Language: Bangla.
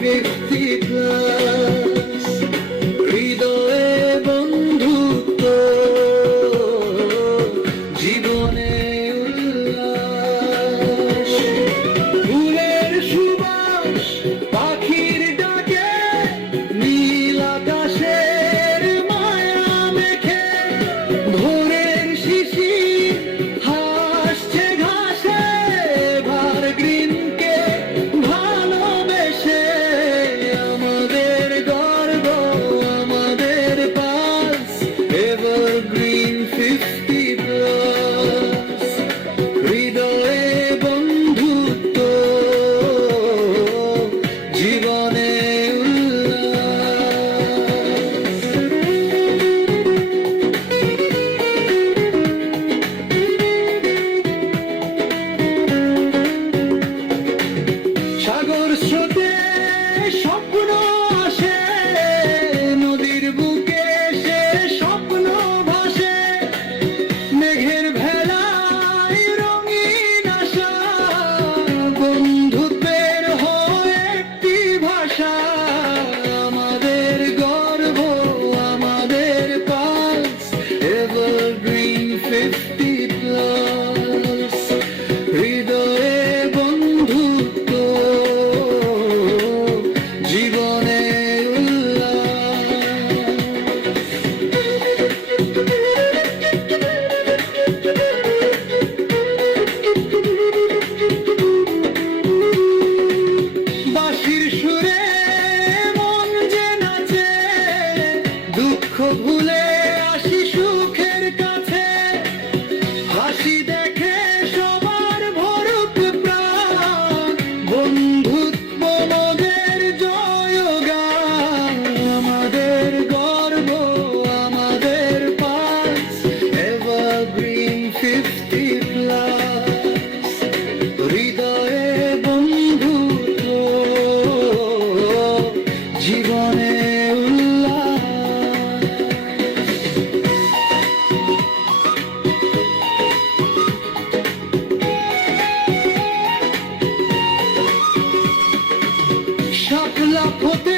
50+ হৃদয়ে বন্ধুত্ব, জীবনে উল্লাস। ফুলের সুবাস, পাখির ডাকে, নীল আকাশের মায়া মেখে, ভোরের শিশির হাসছে ঘাসে, এভারগ্রিনকে ভালোবেসে। আমাদের গর্ব, আমাদের পালস, এভারগ্রিন 50+। হৃদয়ে বন্ধুত্ব, জীবনে উল্লাস। সাগর স্রোতে স্বপ্ন আসে, নদীর বুকে সে স্বপ্ন ভাসে, মেঘের ভেলায় রঙিন আশা, বন্ধুত্বের হয় একটি ভাষা। আমাদের গর্ব, আমাদের পালস, এভারগ্রিন 50+। হৃদয়ে বন্ধুত্ব, জীবনে বাঁশির সুরে মন যে নাচে, দুঃখ ভুলে আসি সুখের কাছে, হাসি দেখে সবার ভরুক প্রাণ, বন্ধুত্ব মোদের জয়গান। আমাদের গর্ব, আমাদের পালস, এভারগ্রিন 50+। হৃদয়ে বন্ধুত্ব, জীবনে উল্লাস। শাপলা ফোটে